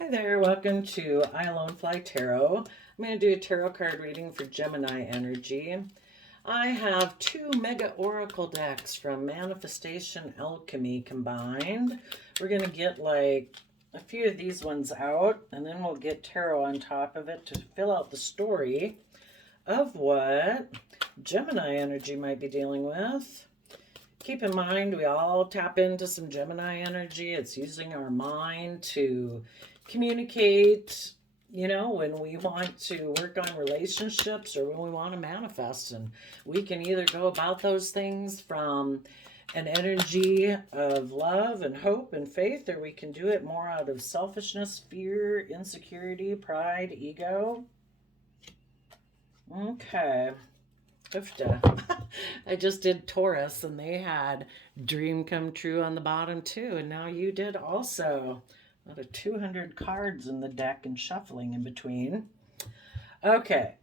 Hi there, welcome to I Alone Fly Tarot. I'm going to do a tarot card reading for Gemini energy. I have two mega oracle decks from Manifestation Alchemy combined. We're going to get like a few of these ones out, and then we'll get tarot on top of it to fill out the story of what Gemini energy might be dealing with. Keep in mind, we all tap into some Gemini energy. It's using our mind to communicate, when we want to work on relationships or when we want to manifest. And we can either go about those things from an energy of love and hope and faith, or we can do it more out of selfishness, fear, insecurity, pride, ego. Okay. I just did Taurus and they had dream come true on the bottom too, and now you did also. Out of 200 cards in the deck and shuffling in between. Okay.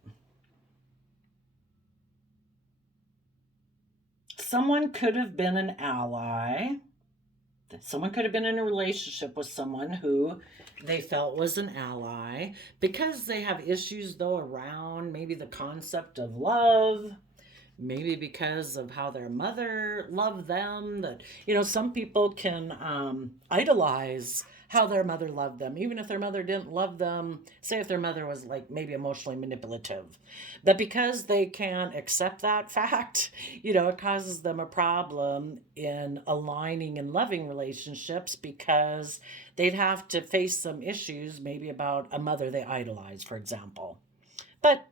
Someone could have been an ally. Someone could have been in a relationship with someone who they felt was an ally because they have issues though around maybe the concept of love, maybe because of how their mother loved them. That, some people can idolize how their mother loved them, even if their mother didn't love them. Say if their mother was like maybe emotionally manipulative, but because they can't accept that fact, it causes them a problem in aligning and loving relationships, because they'd have to face some issues maybe about a mother they idolize, for example. But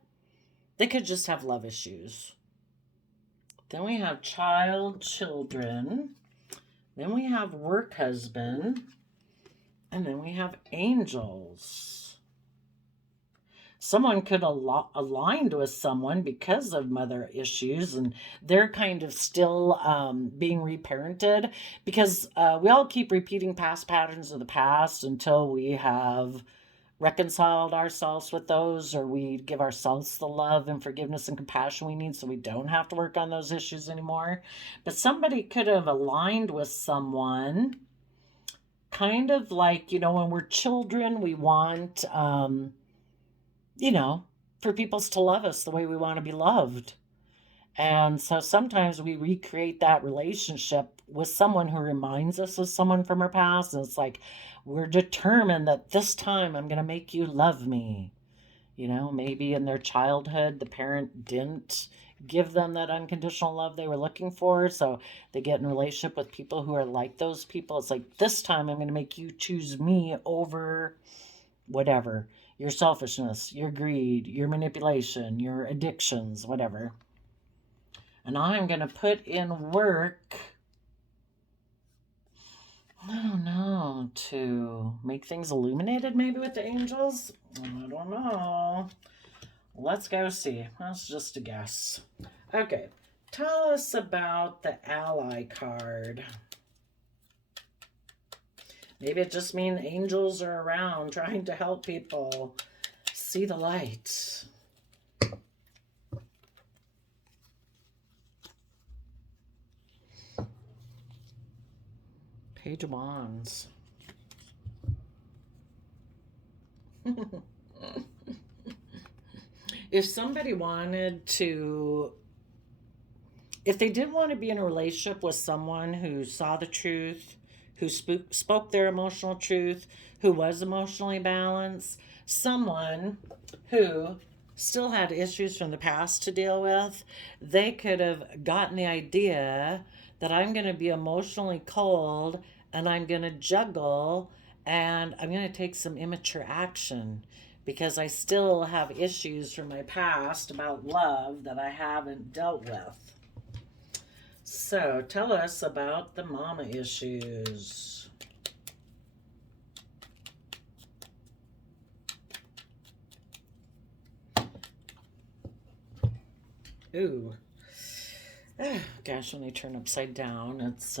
they could just have love issues. Then we have children. Then we have work husband. And then we have angels. Someone could aligned with someone because of mother issues, and they're kind of still being reparented, because we all keep repeating past patterns of the past until we have reconciled ourselves with those, or we give ourselves the love and forgiveness and compassion we need so we don't have to work on those issues anymore. But somebody could have aligned with someone kind of like, when we're children, we want, for people to love us the way we want to be loved. And so sometimes we recreate that relationship with someone who reminds us of someone from our past. And it's like, we're determined that this time I'm going to make you love me. Maybe in their childhood, the parent didn't give them that unconditional love they were looking for. So they get in a relationship with people who are like those people. It's like, this time I'm going to make you choose me over whatever, your selfishness, your greed, your manipulation, your addictions, whatever. And I'm going to put in work, I don't know, to make things illuminated maybe with the angels. I don't know. Let's go see. That's just a guess. Okay, tell us about the ally card. Maybe it just means angels are around trying to help people see the light. Page of Wands. If somebody wanted to, if they didn't want to be in a relationship with someone who saw the truth, who spoke their emotional truth, who was emotionally balanced, someone who still had issues from the past to deal with, they could have gotten the idea that I'm going to be emotionally cold and I'm going to juggle and I'm going to take some immature action because I still have issues from my past about love that I haven't dealt with. So tell us about the mama issues. Ooh. Oh, gosh, when they turn upside down, it's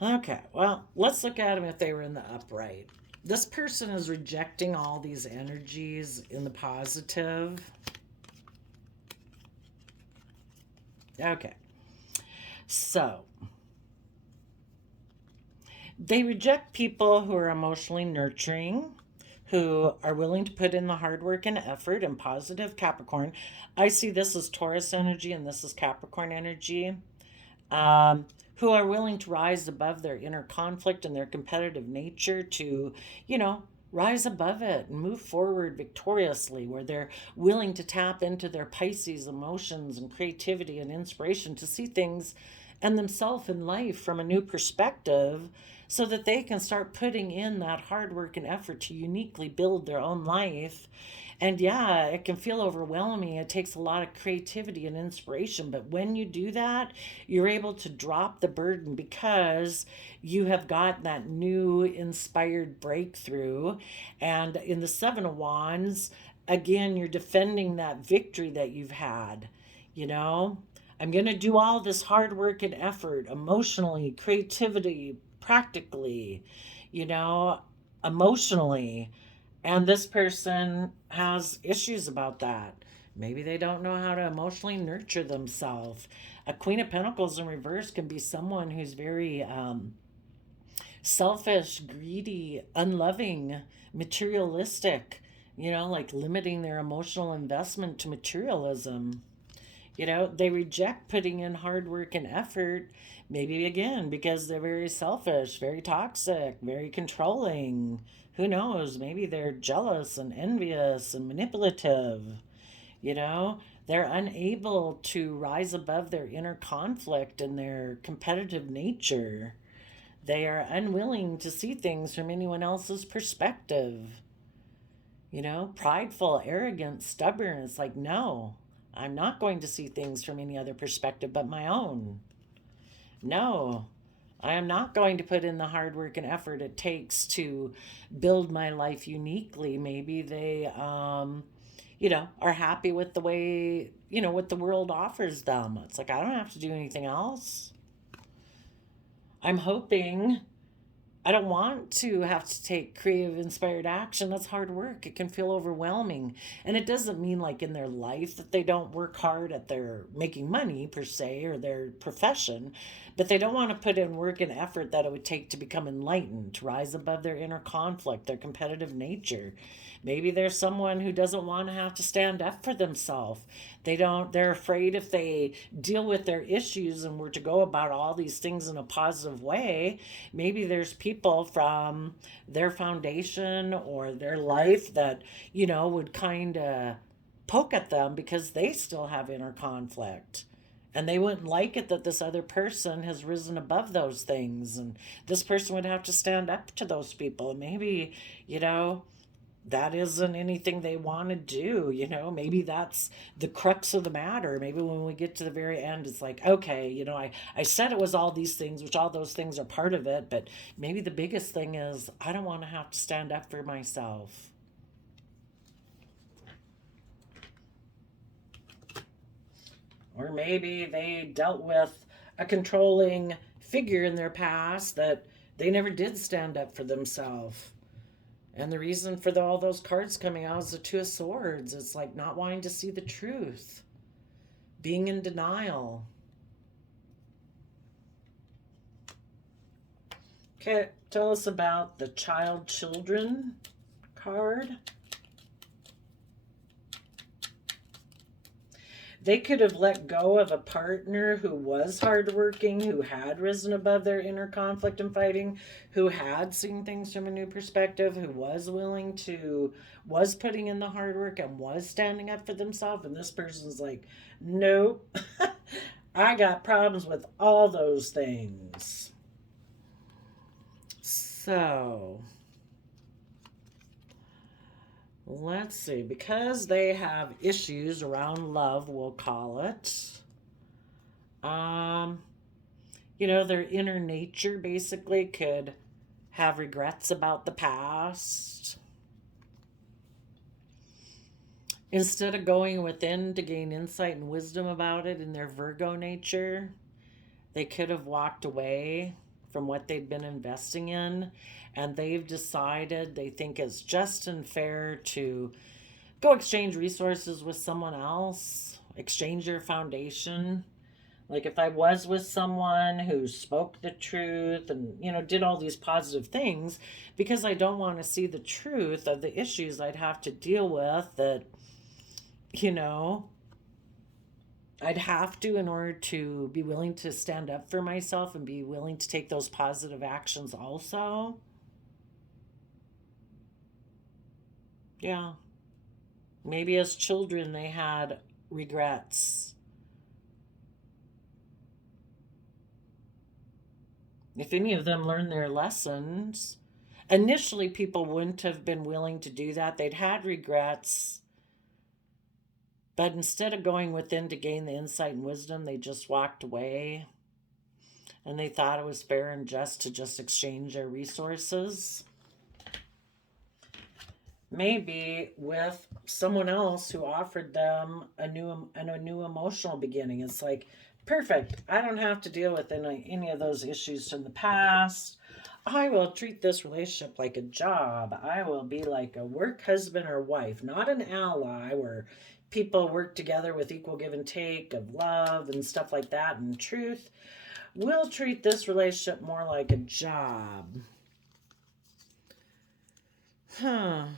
okay, well, let's look at them if they were in the upright. This person is rejecting all these energies in the positive. Okay. So They reject people who are emotionally nurturing, who are willing to put in the hard work and effort, and positive Capricorn. I see this as Taurus energy and this is Capricorn energy. Um, who are willing to rise above their inner conflict and their competitive nature to, you know, rise above it and move forward victoriously, where they're willing to tap into their Pisces emotions and creativity and inspiration to see things and themselves in life from a new perspective so that they can start putting in that hard work and effort to uniquely build their own life. And yeah, it can feel overwhelming. It takes a lot of creativity and inspiration. But when you do that, you're able to drop the burden because you have got that new inspired breakthrough. And in the Seven of Wands, again, you're defending that victory that you've had. You know, I'm going to do all this hard work and effort emotionally, creativity, practically, you know, emotionally. And this person has issues about that. Maybe they don't know how to emotionally nurture themselves. A Queen of Pentacles in reverse can be someone who's very selfish, greedy, unloving, materialistic, you know, like limiting their emotional investment to materialism. You know, they reject putting in hard work and effort, maybe again, because they're very selfish, very toxic, very controlling. Who knows? Maybe they're jealous and envious and manipulative. You know, they're unable to rise above their inner conflict and their competitive nature. They are unwilling to see things from anyone else's perspective. You know, prideful, arrogant, stubborn. It's like, no, I'm not going to see things from any other perspective but my own. No, I am not going to put in the hard work and effort it takes to build my life uniquely. Maybe they, you know, are happy with the way, you know, what the world offers them. It's like, I don't have to do anything else. I'm hoping I don't want to have to take creative, inspired action. That's hard work. It can feel overwhelming. And it doesn't mean like in their life that they don't work hard at their making money per se or their profession, but they don't want to put in work and effort that it would take to become enlightened, to rise above their inner conflict, their competitive nature. Maybe there's someone who doesn't want to have to stand up for themselves. They're afraid if they deal with their issues and were to go about all these things in a positive way, maybe there's people from their foundation or their life that, you know, would kind of poke at them because they still have inner conflict. And they wouldn't like it that this other person has risen above those things. And this person would have to stand up to those people. And maybe, you know, that isn't anything they want to do. You know, maybe that's the crux of the matter. Maybe when we get to the very end, it's like, okay, you know, I said it was all these things, which all those things are part of it, but maybe the biggest thing is I don't want to have to stand up for myself. Or maybe they dealt with a controlling figure in their past that they never did stand up for themselves. And the reason for all those cards coming out is the Two of Swords. It's like not wanting to see the truth, being in denial. Okay, tell us about the children card. They could have let go of a partner who was hardworking, who had risen above their inner conflict and fighting, who had seen things from a new perspective, who was willing to, was putting in the hard work and was standing up for themselves. And this person's like, nope, I got problems with all those things. So let's see, because they have issues around love, we'll call it. You know, their inner nature basically could have regrets about the past. Instead of going within to gain insight and wisdom about it in their Virgo nature, they could have walked away from what they'd been investing in, and they've decided they think it's just and fair to go exchange resources with someone else, exchange your foundation. Like if I was with someone who spoke the truth and, did all these positive things, because I don't want to see the truth of the issues I'd have to deal with that, you know, I'd have to in order to be willing to stand up for myself and be willing to take those positive actions also. Yeah. Maybe as children they had regrets. If any of them learned their lessons, initially people wouldn't have been willing to do that. They'd had regrets, but instead of going within to gain the insight and wisdom, they just walked away. And they thought it was fair and just to just exchange their resources. Maybe with someone else who offered them a new emotional beginning. It's like, perfect. I don't have to deal with any of those issues from the past. I will treat this relationship like a job. I will be like a work husband or wife, not an ally where people work together with equal give and take of love and stuff like that and truth. We'll treat this relationship more like a job.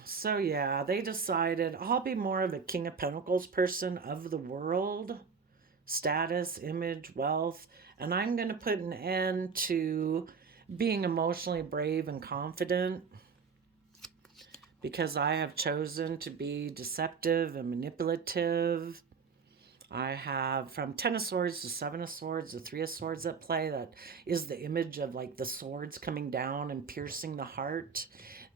So yeah, they decided I'll be more of a King of Pentacles person of the world, status, image, wealth, and I'm going to put an end to being emotionally brave and confident because I have chosen to be deceptive and manipulative. I have from 10 of Swords to 7 of Swords to 3 of Swords at play. That is the image of like the swords coming down and piercing the heart.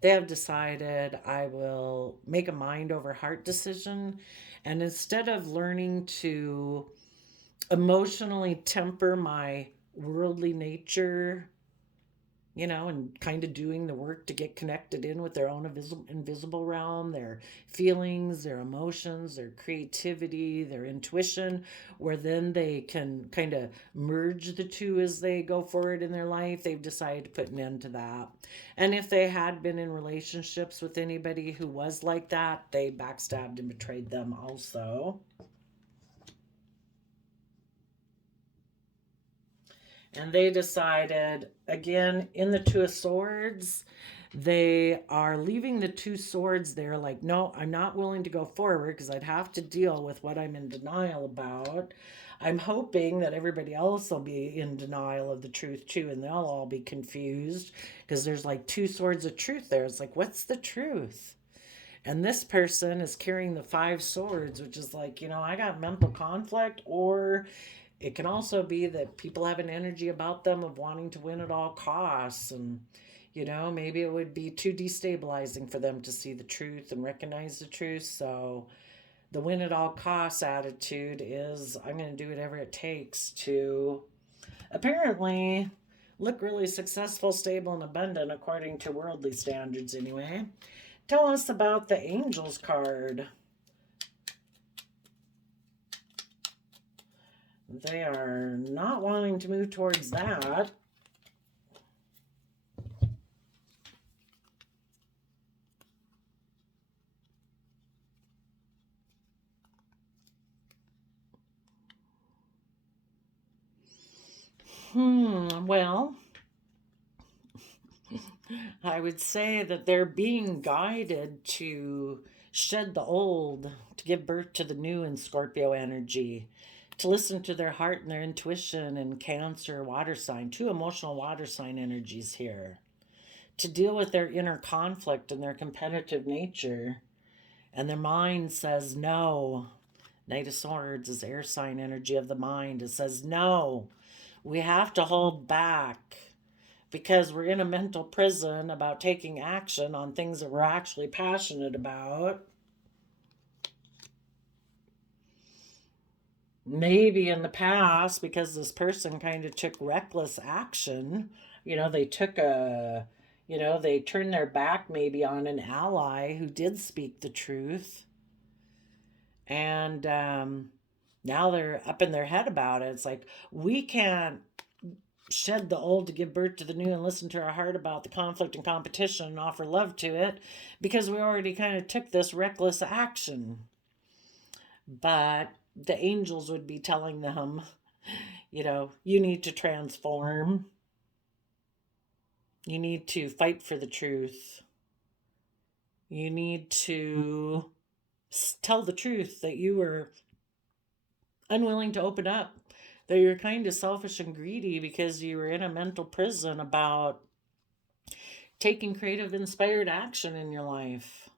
They have decided I will make a mind over heart decision. And instead of learning to emotionally temper my worldly nature, and kind of doing the work to get connected in with their own invisible realm, their feelings, their emotions, their creativity, their intuition, where then they can kind of merge the two as they go forward in their life. They've decided to put an end to that. And if they had been in relationships with anybody who was like that, they backstabbed and betrayed them also. And they decided, again, in the Two of Swords, they are leaving the two swords there like, no, I'm not willing to go forward because I'd have to deal with what I'm in denial about. I'm hoping that everybody else will be in denial of the truth too, and they'll all be confused because there's like two swords of truth there. It's like, what's the truth? And this person is carrying the 5 swords, which is like, I got mental conflict, or it can also be that people have an energy about them of wanting to win at all costs. And, maybe it would be too destabilizing for them to see the truth and recognize the truth. So the win at all costs attitude is I'm going to do whatever it takes to apparently look really successful, stable, and abundant according to worldly standards anyway. Tell us about the Angels card. They are not wanting to move towards that. Well, I would say that they're being guided to shed the old, to give birth to the new in Scorpio energy, to listen to their heart and their intuition and Cancer, water sign, 2 emotional water sign energies here, to deal with their inner conflict and their competitive nature. And their mind says no. Knight of Swords is air sign energy of the mind. It says no. We have to hold back because we're in a mental prison about taking action on things that we're actually passionate about. Maybe in the past, because this person kind of took reckless action, they took they turned their back maybe on an ally who did speak the truth. And now they're up in their head about it. It's like, we can't shed the old to give birth to the new and listen to our heart about the conflict and competition and offer love to it because we already kind of took this reckless action. But the angels would be telling them, You need to transform. You need to fight for the truth. You need to tell the truth that you were unwilling to open up, that you're kind of selfish and greedy because you were in a mental prison about taking creative, inspired action in your life.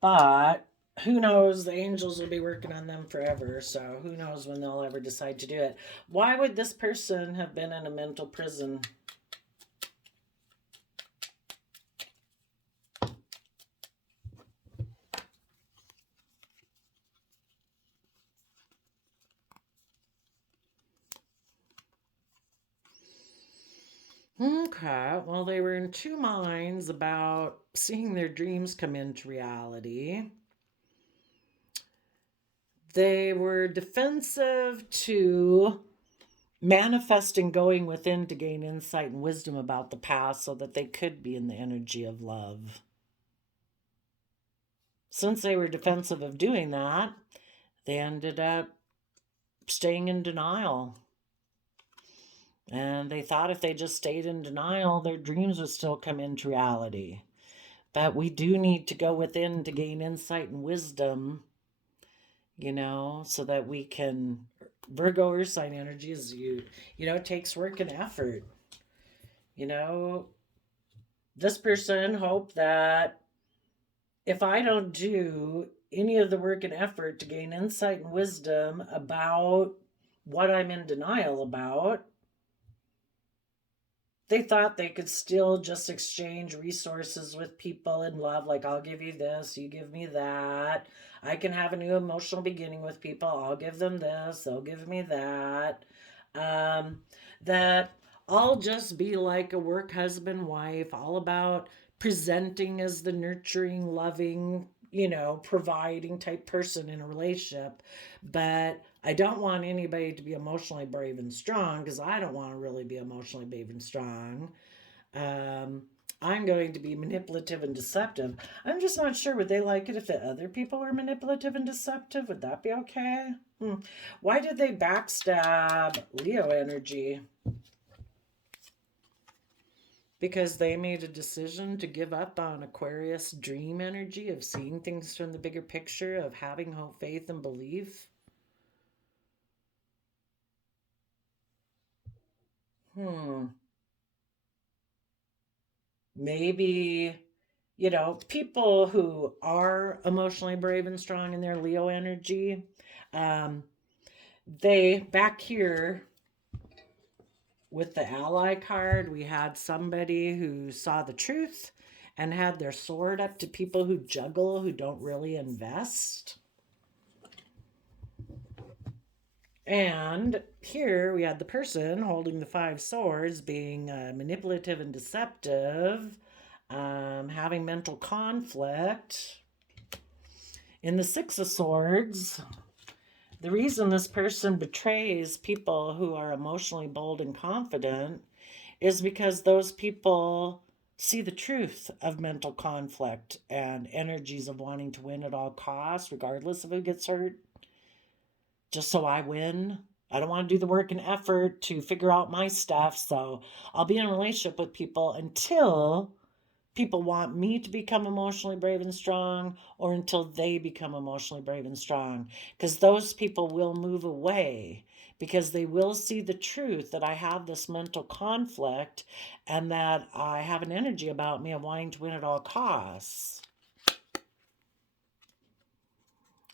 But who knows? The angels will be working on them forever, so who knows when they'll ever decide to do it. Why would this person have been in a mental prison? Okay, well, they were in two minds about seeing their dreams come into reality. They were defensive to manifesting, going within to gain insight and wisdom about the past so that they could be in the energy of love. Since they were defensive of doing that, they ended up staying in denial. And they thought if they just stayed in denial, their dreams would still come into reality. But we do need to go within to gain insight and wisdom, so that we can. Virgo or sign energy is it takes work and effort. This person hoped that if I don't do any of the work and effort to gain insight and wisdom about what I'm in denial about, they thought they could still just exchange resources with people in love. Like, I'll give you this, you give me that. I can have a new emotional beginning with people. I'll give them this, they'll give me that. That I'll just be like a work husband, wife, all about presenting as the nurturing, loving, providing type person in a relationship. But I don't want anybody to be emotionally brave and strong because I don't want to really be emotionally brave and strong. I'm going to be manipulative and deceptive. I'm just not sure. Would they like it if the other people were manipulative and deceptive? Would that be okay? Why did they backstab Leo energy? Because they made a decision to give up on Aquarius dream energy of seeing things from the bigger picture, of having hope, faith, and belief. Maybe, people who are emotionally brave and strong in their Leo energy, they, back here with the ally card, we had somebody who saw the truth and had their sword up to people who juggle, who don't really invest. And here we had the person holding the 5 swords being manipulative and deceptive, having mental conflict. In the 6 of Swords, the reason this person betrays people who are emotionally bold and confident is because those people see the truth of mental conflict and energies of wanting to win at all costs, regardless of who gets hurt. Just so I win. I don't want to do the work and effort to figure out my stuff. So I'll be in a relationship with people until people want me to become emotionally brave and strong, or until they become emotionally brave and strong. Because those people will move away because they will see the truth that I have this mental conflict and that I have an energy about me of wanting to win at all costs.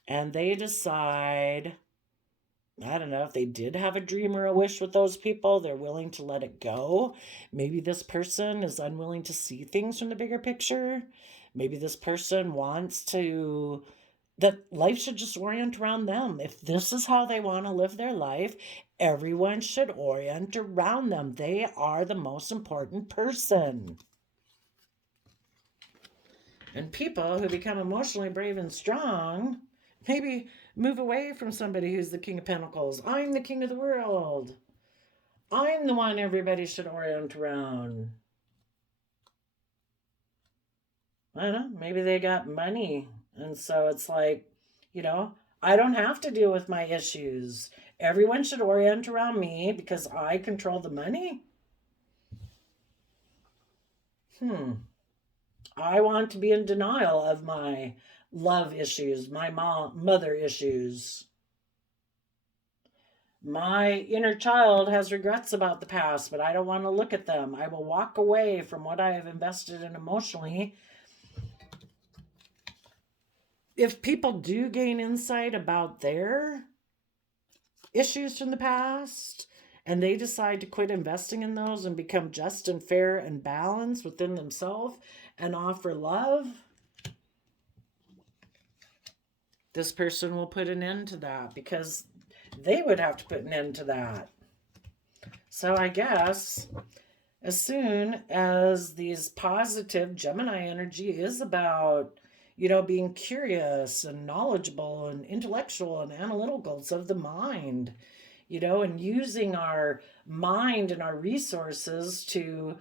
And they decide, I don't know, if they did have a dream or a wish with those people, they're willing to let it go. Maybe this person is unwilling to see things from the bigger picture. Maybe this person wants to, that life should just orient around them. If this is how they want to live their life, everyone should orient around them. They are the most important person. And people who become emotionally brave and strong maybe move away from somebody who's the King of Pentacles. I'm the king of the world. I'm the one everybody should orient around. I don't know, maybe they got money. And so it's like, you know, I don't have to deal with my issues. Everyone should orient around me because I control the money. Hmm. I want to be in denial of my love issues, my mother issues. My inner child has regrets about the past, but I don't want to look at them. I will walk away from what I have invested in emotionally. If people do gain insight about their issues from the past and they decide to quit investing in those and become just and fair and balanced within themselves and offer love, this person will put an end to that because they would have to put an end to that. So I guess as soon as these positive Gemini energy is about, being curious and knowledgeable and intellectual and analytical of the mind, and using our mind and our resources to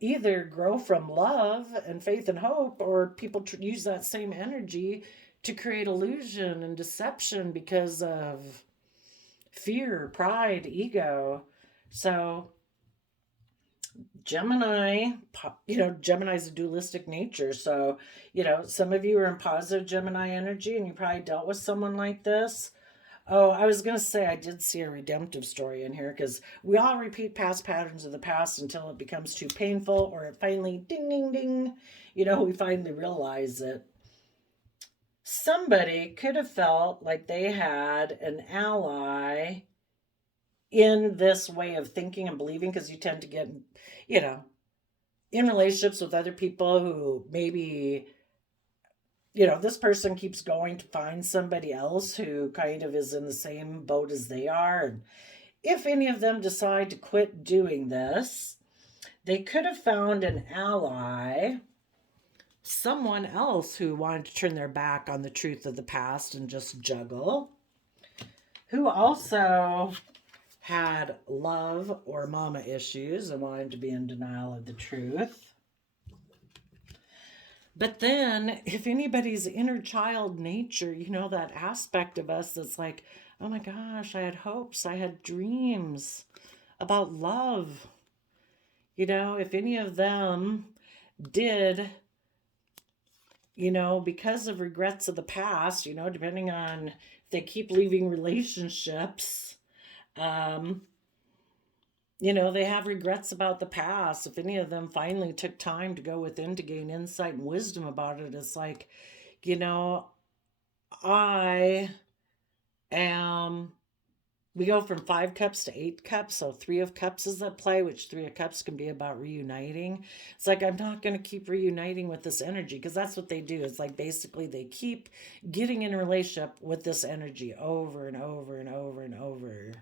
either grow from love and faith and hope, or people use that same energy to create illusion and deception because of fear, pride, ego. So Gemini, Gemini's a dualistic nature. So, some of you are in positive Gemini energy and you probably dealt with someone like this. Oh, I was going to say I did see a redemptive story in here because we all repeat past patterns of the past until it becomes too painful or it finally ding, ding, ding. We finally realize it. Somebody could have felt like they had an ally in this way of thinking and believing because you tend to get, in relationships with other people who maybe, this person keeps going to find somebody else who kind of is in the same boat as they are. And if any of them decide to quit doing this, they could have found an ally, someone else who wanted to turn their back on the truth of the past and just juggle, who also had love or mama issues and wanted to be in denial of the truth. But then, if anybody's inner child nature, that aspect of us that's like, oh my gosh, I had hopes, I had dreams about love. If any of them did, because of regrets of the past, depending on if they keep leaving relationships, they have regrets about the past. If any of them finally took time to go within to gain insight and wisdom about it, it's like, I am, we go from 5 cups to 8 cups. So 3 of cups is at play, which 3 of cups can be about reuniting. It's like, I'm not going to keep reuniting with this energy because that's what they do. It's like basically they keep getting in a relationship with this energy over and over and over and over.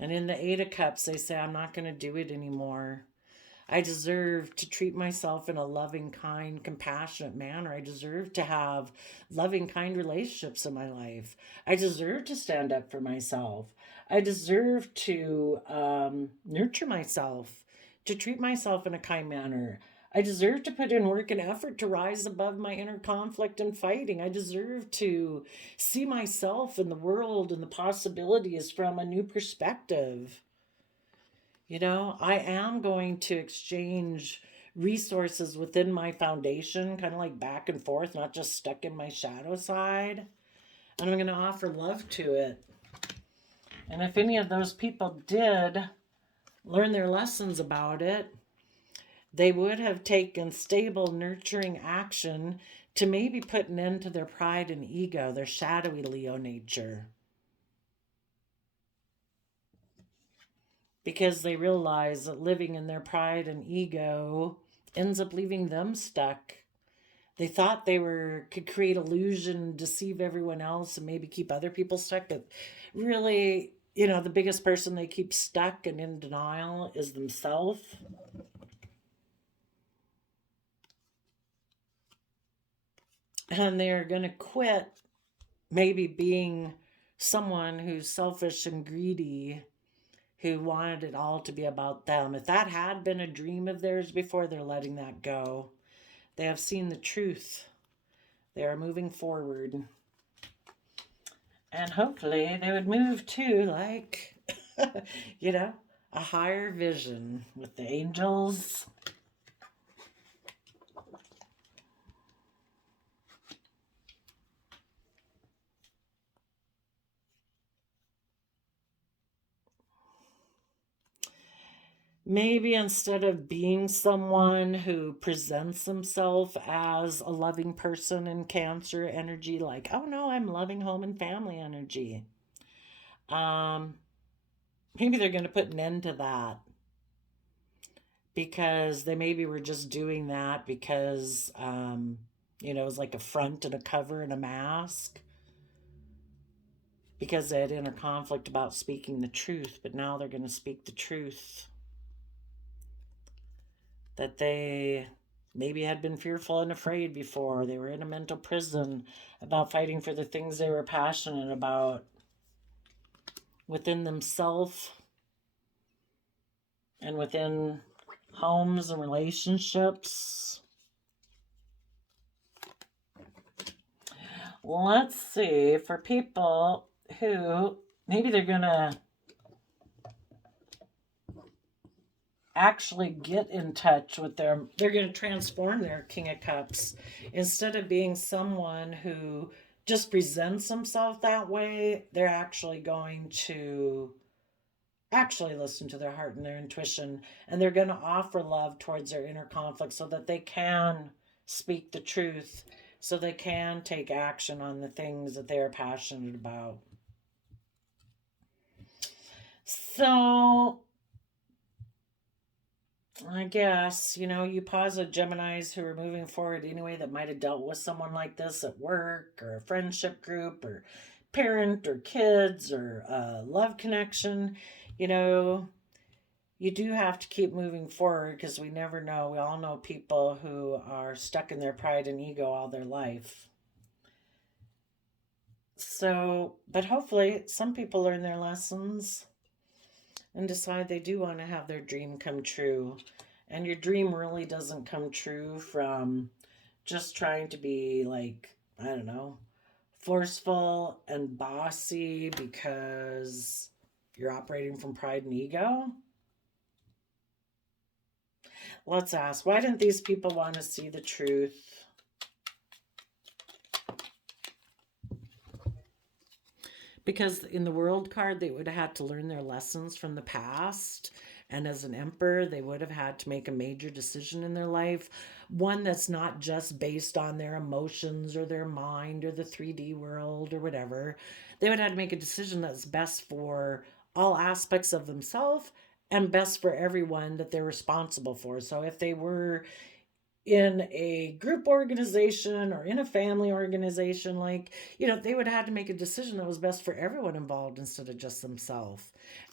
And in the 8 of cups, they say, I'm not going to do it anymore. I deserve to treat myself in a loving, kind, compassionate manner. I deserve to have loving, kind relationships in my life. I deserve to stand up for myself. I deserve to nurture myself, to treat myself in a kind manner. I deserve to put in work and effort to rise above my inner conflict and fighting. I deserve to see myself and the world and the possibilities from a new perspective. I am going to exchange resources within my foundation, kind of like back and forth, not just stuck in my shadow side. And I'm going to offer love to it. And if any of those people did learn their lessons about it, they would have taken stable, nurturing action to maybe put an end to their pride and ego, their shadowy Leo nature. Because they realize that living in their pride and ego ends up leaving them stuck. They thought they could create illusion, deceive everyone else, and maybe keep other people stuck. But really, the biggest person they keep stuck and in denial is themselves. And they're going to quit maybe being someone who's selfish and greedy, who wanted it all to be about them. If that had been a dream of theirs before, they're letting that go. They have seen the truth. They are moving forward. And hopefully they would move to, like, you know, a higher vision with the angels. Maybe instead of being someone who presents himself as a loving person in Cancer energy, like, oh no, I'm loving home and family energy. Um, Maybe they're going to put an end to that because they maybe were just doing that because, it was like a front and a cover and a mask because they had inner conflict about speaking the truth, but now they're going to speak the truth that they maybe had been fearful and afraid before. They were in a mental prison about fighting for the things they were passionate about within themselves and within homes and relationships. Let's see, for people who maybe they're going to actually get in touch with they're going to transform their King of Cups. Instead of being someone who just presents himself that way, they're actually going to actually listen to their heart and their intuition, and they're going to offer love towards their inner conflict so that they can speak the truth, so they can take action on the things that they're passionate about. So I guess, you posit Geminis who are moving forward anyway that might have dealt with someone like this at work or a friendship group or parent or kids or a love connection. You do have to keep moving forward because we never know. We all know people who are stuck in their pride and ego all their life. So, but hopefully some people learn their lessons and decide they do want to have their dream come true. And your dream really doesn't come true from just trying to be like, I don't know, forceful and bossy because you're operating from pride and ego. Let's ask, why didn't these people want to see the truth? Because in the World card, they would have had to learn their lessons from the past. And as an emperor, they would have had to make a major decision in their life. One that's not just based on their emotions or their mind or the 3D world or whatever. They would have to make a decision that's best for all aspects of themselves and best for everyone that they're responsible for. So if they were in a group organization or in a family organization, they would have had to make a decision that was best for everyone involved instead of just themselves.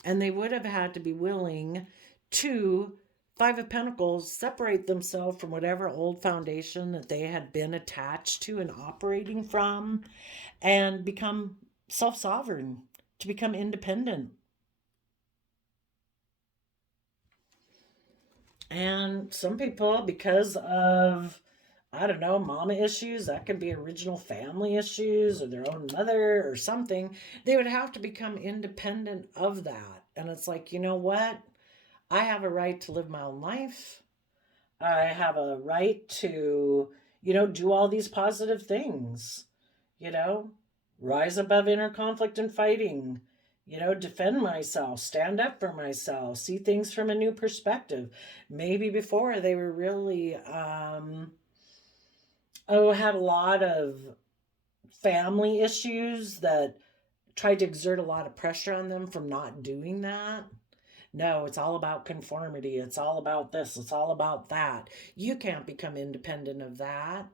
And they would have had to be willing to, Five of Pentacles, separate themselves from whatever old foundation that they had been attached to and operating from and become self-sovereign, to become independent. And some people, because of, I don't know, mama issues, that could be original family issues or their own mother or something, they would have to become independent of that. And it's like, you know what? I have a right to live my own life. I have a right to, do all these positive things, rise above inner conflict and fighting, defend myself, stand up for myself, see things from a new perspective. Maybe before they were really, had a lot of family issues that tried to exert a lot of pressure on them from not doing that. No, it's all about conformity. It's all about this. It's all about that. You can't become independent of that.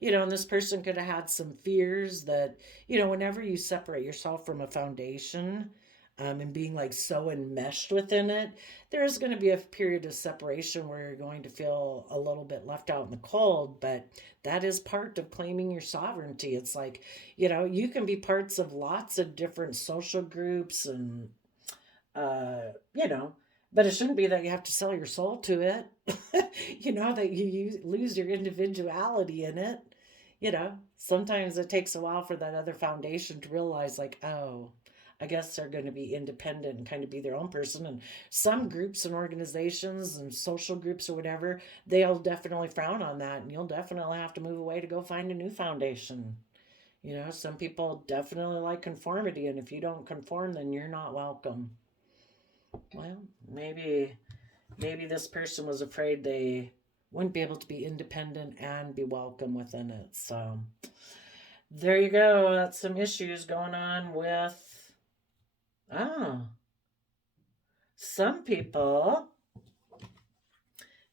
And this person could have had some fears that, whenever you separate yourself from a foundation and being like so enmeshed within it, there's going to be a period of separation where you're going to feel a little bit left out in the cold, but that is part of claiming your sovereignty. It's like, you can be parts of lots of different social groups and, But it shouldn't be that you have to sell your soul to it. That lose your individuality in it. Sometimes it takes a while for that other foundation to realize, like, oh, I guess they're going to be independent and kind of be their own person. And some groups and organizations and social groups or whatever, they'll definitely frown on that. And you'll definitely have to move away to go find a new foundation. Some people definitely like conformity. And if you don't conform, then you're not welcome. Well, maybe this person was afraid they wouldn't be able to be independent and be welcome within it. So there you go. That's some issues going on with some people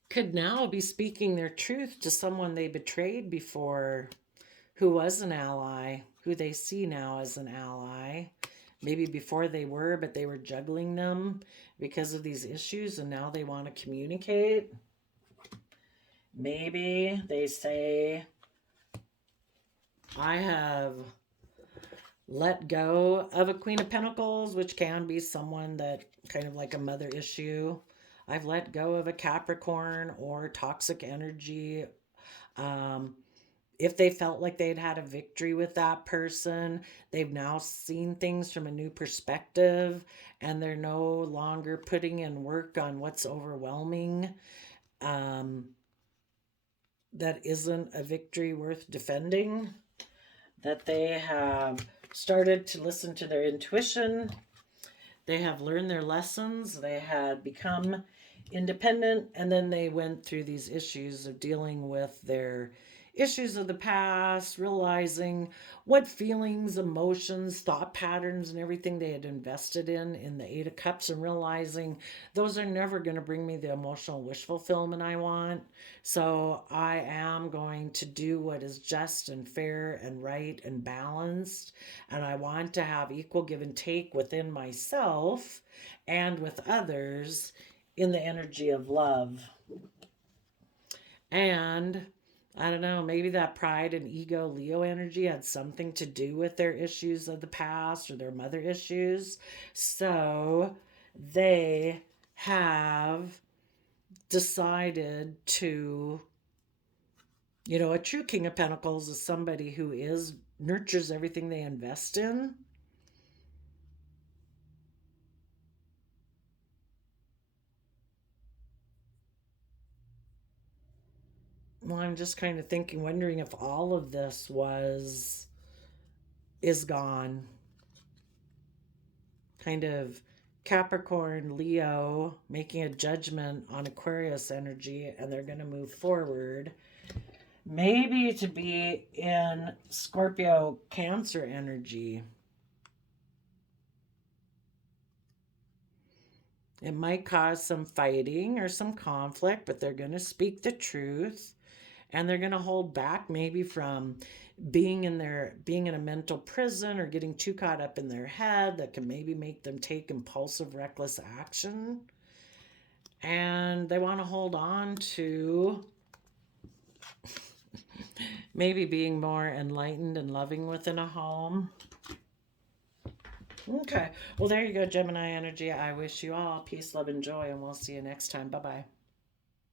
could now be speaking their truth to someone they betrayed before, who was an ally, who they see now as an ally. Maybe before they were, but they were juggling them because of these issues, and now they want to communicate. Maybe they say, I have let go of a Queen of Pentacles, which can be someone that kind of like a mother issue. I've let go of a Capricorn or toxic energy. If they felt like they'd had a victory with that person, they've now seen things from a new perspective, and they're no longer putting in work on what's overwhelming. That isn't a victory worth defending. That they have started to listen to their intuition. They have learned their lessons. They had become independent, and then they went through these issues of dealing with their issues of the past, realizing what feelings, emotions, thought patterns, and everything they had invested in the Eight of Cups, and realizing those are never going to bring me the emotional wish fulfillment I want. So I am going to do what is just and fair and right and balanced. And I want to have equal give and take within myself and with others in the energy of love. And I don't know, maybe that pride and ego Leo energy had something to do with their issues of the past or their mother issues. So they have decided to, a true King of Pentacles is somebody who nurtures everything they invest in. Well, I'm just kind of wondering if all of this is gone. Kind of Capricorn, Leo making a judgment on Aquarius energy, and they're going to move forward. Maybe to be in Scorpio, Cancer energy. It might cause some fighting or some conflict, but they're going to speak the truth. And they're going to hold back maybe from being in a mental prison or getting too caught up in their head that can maybe make them take impulsive, reckless action. And they want to hold on to maybe being more enlightened and loving within a home. Okay. Well, there you go, Gemini energy. I wish you all peace, love, and joy, and we'll see you next time. Bye-bye.